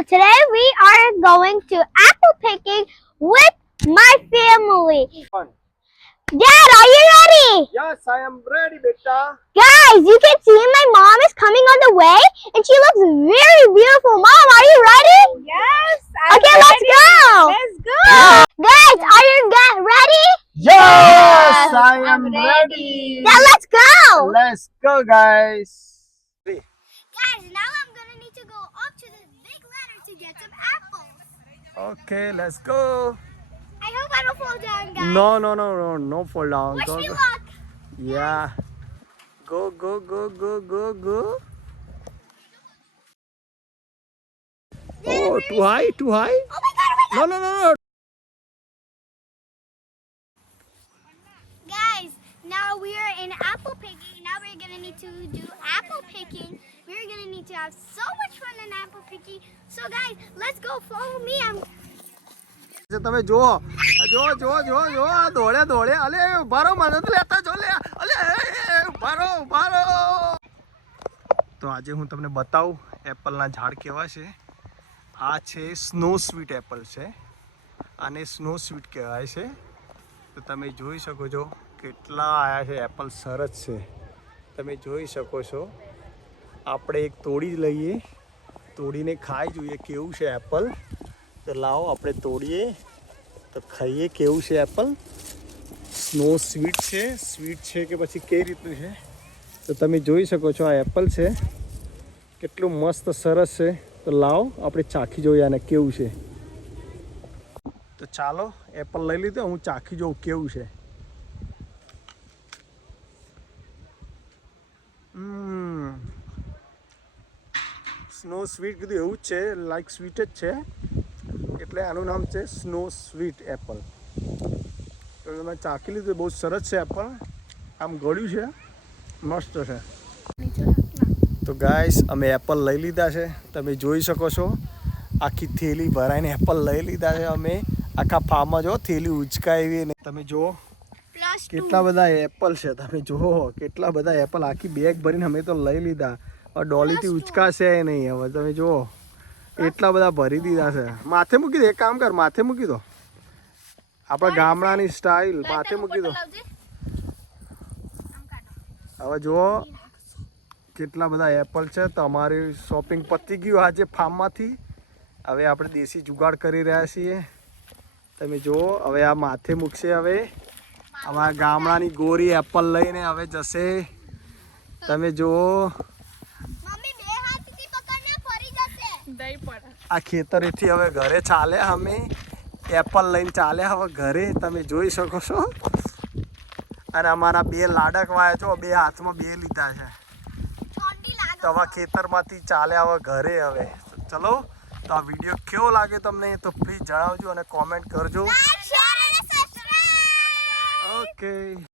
So today we are going to apple picking with my family. Fun. Dad, are you ready? Yes, I am ready, beta. Guys, you can see my mom is coming on the way and she looks very beautiful. Mom, are you ready? Yes. Okay, let's go. Let's go. Guys, are you get ready? Yes, I am I'm ready. ready. Then let's go. Let's go, guys. Guys, now I'm gonna need to go up to this big ladder to get some apples. Okay, let's go. I hope I don't fall down, guys. No, no, no, no, no fall down. Wish Go, me go. luck. Yeah. Go, go, go, go, go, go. Oh, too high, too high. Oh my god, oh my god. No, no, no, no. Guys, now we are in apple picking. Now we're gonna need to do apple picking. We're gonna need to have so much fun in apple picking. So guys, let's go. Follow me. I'm તમે જુઓ જો જો જો જો દોડે દોડે. અલે ઉભારો મને લેતા જો લે. અલે ઉભારો ઉભારો. તો આજે હું તમને બતાવું એપલના ઝાડ કેવા છે. આ છે સ્નો સ્વીટ એપલ છે. આને સ્નો સ્વીટ કહેવાય છે. તો તમે જોઈ શકો છો કેટલા આયા છે. એપલ સરસ છે. તમે જોઈ શકો છો. આપણે એક તોડી જ લઈએ. તોડીને ખાઈ જોઈએ કેવું છે એપલ તો લાવો આપણે તોડીએ. તો ખાઈએ કેવું છે એપલ સ્નો સ્વીટ છે. સ્વીટ છે કે પછી કઈ રીતનું છે? તો તમે જોઈ શકો છો આ એપલ છે. કેટલું મસ્ત સરસ છે. તો લાવો આપણે ચાખી જોઈએ આને કેવું છે. તો ચાલો એપલ લઈ લીધો. હું ચાખી જોઉં કેવું છે. સ્નો સ્વીટ કીધું એવું જ છે લાઈક સ્વીટ જ છે. એટલે આનું નામ છે સ્નો સ્વીટ એપલ. તો તમે ચાખી લીધું બહુ સરસ છે એપલ. આમ ગળ્યું છે. મસ્ત છે. તો ગાઈસ અમે એપલ લઈ લીધા છે. તમે જોઈ શકો છો આખી થેલી ભરાઈને એપલ લઈ લીધા છે અમે. આખા ફાર્મમાં જો થેલી ઉચકાવી ને. તમે જુઓ કેટલા બધા એપલ છે. તમે જુઓ કેટલા બધા એપલ આખી બેગ ભરીને અમે તો લઈ લીધા. ડોલીથી ઉચકાશે નહીં હવે તમે જુઓ. એટલા બધા ભરી દીધા છે. માથે મૂકી દો એક કામ કર માથે મૂકી દો. આપણા ગામડાની સ્ટાઇલ માથે મૂકી દો. હવે જુઓ કેટલા બધા એપલ છે. તમારી શોપિંગ પતી ગયું આજે ફાર્મમાંથી. હવે આપણે દેશી જુગાડ કરી રહ્યા છીએ. તમે જુઓ હવે આ માથે મૂકશે હવે. અમારા ગામડાની ગોરી એપલ લઈને હવે જશે. તમે જુઓ આ ખેતરેથી હવે ઘરે ચાલે અમે. એપલ લઈને ચાલે હવે ઘરે. તમે જોઈ શકો છો. અને અમારા બે લાડક વાય છો. બે હાથમાં બે લીધા છે. તો હવે ખેતરમાંથી ચાલે હવે ઘરે હવે. ચલો તો આ વીડિયો કેવો લાગે તમને તો પ્લીઝ જણાવજો અને કોમેન્ટ કરજો. ઓકે